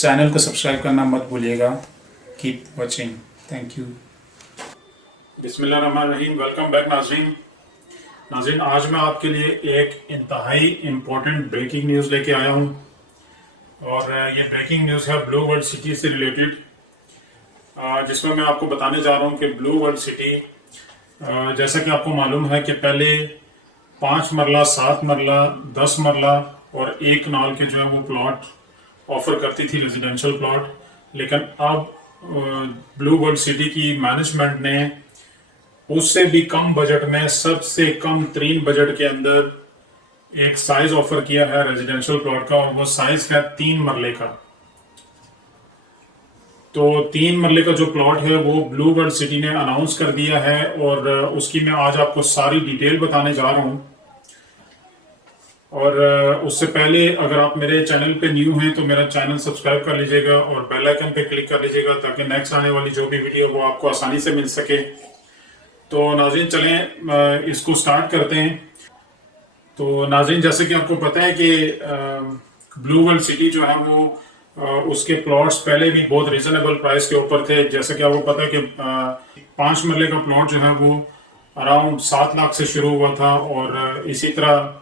Channel को subscribe करना मत भूलिएगा। Keep watching. Thank you. बिस्मिल्लाहिर्रहमानिर्रहीम। वेलकम बैक नाज़रीन। आज मैं आपके लिए एक इंतहाई इम्पोर्टेंट ब्रेकिंग न्यूज़ लेके आया हूँ और ये ब्रेकिंग न्यूज़ है ब्लू वर्ल्ड सिटी से रिलेटेड, जिसमें मैं आपको बताने जा रहा हूँ कि ब्लू वर्ल्ड सिटी, जैसा कि आपको मालूम है कि पहले 5 मरला, 7 मरला, 10 मरला और 1 कनाल के जो है वो प्लॉट ऑफर करती थी, रेजिडेंशियल प्लॉट। लेकिन अब ब्लू वर्ल्ड सिटी की मैनेजमेंट ने उससे भी कम बजट में, सबसे कम तरीन बजट के अंदर एक साइज ऑफर किया है रेजिडेंशियल प्लॉट का, और वो साइज है 3 मरले का। तो 3 मरले का जो प्लॉट है वो ब्लू वर्ल्ड सिटी ने अनाउंस कर दिया है, और उसकी मैं आज आपको सारी डिटेल बताने जा रहा हूँ। और उससे पहले अगर आप मेरे चैनल पे न्यू हैं तो मेरा चैनल सब्सक्राइब कर लीजिएगा और बेल आइकन पे क्लिक कर लीजिएगा, ताकि नेक्स्ट आने वाली जो भी वीडियो वो आपको आसानी से मिल सके। तो नाज़रीन चलें इसको स्टार्ट करते हैं। तो नाज़रीन, जैसे कि आपको पता है कि ब्लू वर्ल्ड सिटी जो है वो उसके प्लॉट्स पहले भी बहुत रीजनेबल प्राइस के ऊपर थे। जैसे कि आपको पता है कि 5 मरले का प्लॉट जो है वो अराउंड 7 लाख से शुरू हुआ था, और इसी तरह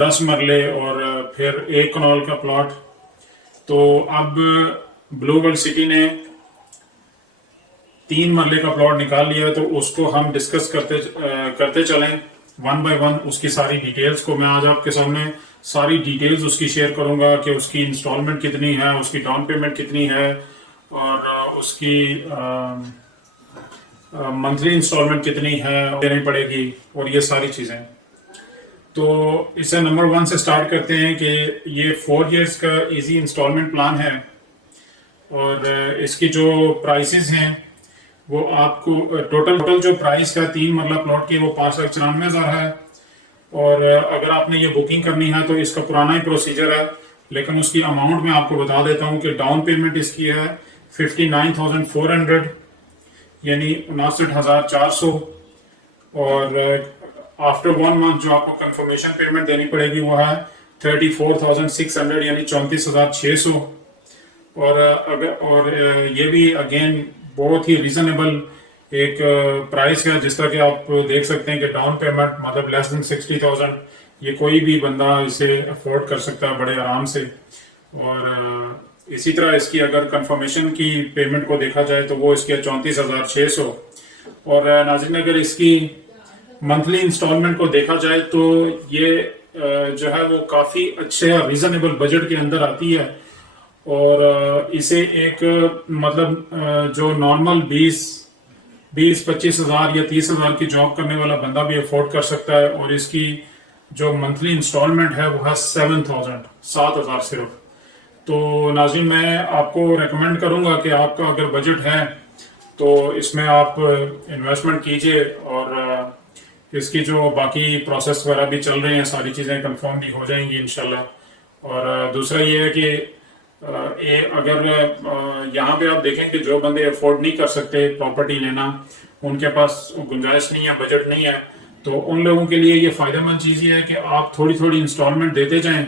10 मरले और फिर 1 कनाल का प्लॉट। तो अब ब्लू वर्ल्ड सिटी ने 3 मरले का प्लॉट निकाल लिया, तो उसको हम डिस्कस करते चलें वन बाय वन। उसकी सारी डिटेल्स को मैं आज आपके सामने सारी डिटेल्स उसकी शेयर करूंगा कि उसकी इंस्टॉलमेंट कितनी है, उसकी डाउन पेमेंट कितनी है, और उसकी मंथली इंस्टॉलमेंट कितनी है देनी पड़ेगी, और ये सारी चीज़ें। तो इसे नंबर 1 से स्टार्ट करते हैं कि ये 4 इयर्स का इजी इंस्टॉलमेंट प्लान है, और इसकी जो प्राइसेस हैं वो आपको टोटल जो प्राइस है 3 मरला प्लॉट की वो 5,94,000 है। और अगर आपने ये बुकिंग करनी है तो इसका पुराना ही प्रोसीजर है, लेकिन उसकी अमाउंट मैं आपको बता देता हूँ कि डाउन पेमेंट इसकी है 59,400, यानी 59,400। और आफ्टर 1 मंथ जो आपको कंफर्मेशन पेमेंट देनी पड़ेगी वो है 34,600, यानी 34,600। और ये भी अगेन बहुत ही रीजनेबल एक प्राइस है। जिस तरह कि आप देख सकते हैं कि डाउन पेमेंट मतलब लेस देन 60,000, ये कोई भी बंदा इसे अफोर्ड कर सकता है बड़े आराम से। और इसी तरह इसकी अगर कंफर्मेशन की पेमेंट को देखा जाए तो वो इसकी है 34,600। और नाज़रीन, अगर इसकी मंथली इंस्टॉलमेंट को देखा जाए तो ये जो है वो काफ़ी अच्छे रीजनेबल बजट के अंदर आती है, और इसे एक मतलब जो नॉर्मल 20-25 हज़ार या 30 हज़ार की जॉब करने वाला बंदा भी अफोर्ड कर सकता है। और इसकी जो मंथली इंस्टॉलमेंट है वो है 7,000 सिर्फ। तो नाज़रीन, मैं आपको रेकमेंड करूंगा कि आपका अगर बजट है तो इसमें आप इन्वेस्टमेंट कीजिए, और इसकी जो बाकी प्रोसेस वगैरह भी चल रहे हैं, सारी चीज़ें कंफर्म भी हो जाएंगी इंशाल्लाह। और दूसरा ये है कि अगर यहाँ पे आप देखें कि जो बंदे अफोर्ड नहीं कर सकते प्रॉपर्टी लेना, उनके पास गुंजाइश नहीं है, बजट नहीं है, तो उन लोगों के लिए ये फ़ायदेमंद चीज़ ये है कि आप थोड़ी थोड़ी इंस्टॉलमेंट देते जाएं,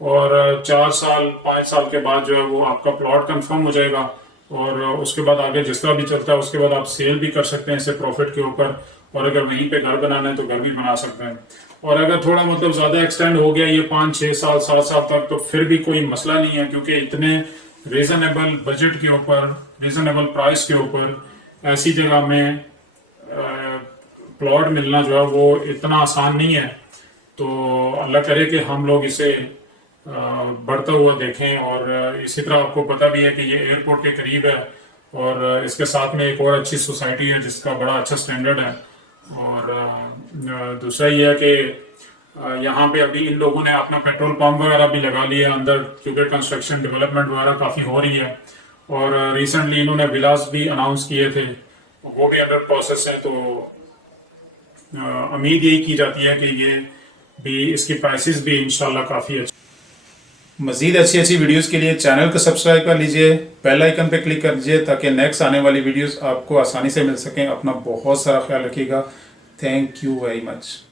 और 4 साल 5 साल के बाद जो है वो आपका प्लॉट कंफर्म हो जाएगा। और उसके बाद आगे जिस तरह भी चलता है उसके बाद आप सेल भी कर सकते हैं इसे प्रॉफिट के ऊपर, और अगर वहीं पे घर बनाना है तो घर भी बना सकते हैं। और अगर थोड़ा मतलब ज़्यादा एक्सटेंड हो गया ये 5-6 साल 7 साल तक, तो फिर भी कोई मसला नहीं है, क्योंकि इतने रीज़नेबल बजट के ऊपर, रीज़नेबल प्राइस के ऊपर ऐसी जगह में प्लॉट मिलना जो है वो इतना आसान नहीं है। तो अल्लाह करे कि हम लोग इसे बढ़ता हुआ देखें। और इसी तरह आपको पता भी है कि ये एयरपोर्ट के करीब है, और इसके साथ में एक और अच्छी सोसाइटी है जिसका बड़ा अच्छा स्टैंडर्ड है। और दूसरा ये है कि यहाँ पे अभी इन लोगों ने अपना पेट्रोल पंप वगैरह भी लगा लिया अंदर, क्योंकि कंस्ट्रक्शन डेवलपमेंट वगैरह काफ़ी हो रही है। और रिसेंटली इन्होंने विलास भी अनाउंस किए थे, वो भी अंडर प्रोसेस है। तो उम्मीद यही की जाती है कि ये भी, इसकी प्राइसेस भी इंशाल्लाह काफ़ी अच्छी। मज़ीद अच्छी अच्छी वीडियोस के लिए चैनल को सब्सक्राइब कर लीजिए, बेल आइकन पे क्लिक कर लीजिए, ताकि नेक्स्ट आने वाली वीडियोस आपको आसानी से मिल सकें। अपना बहुत सारा ख्याल रखिएगा। Thank you very much.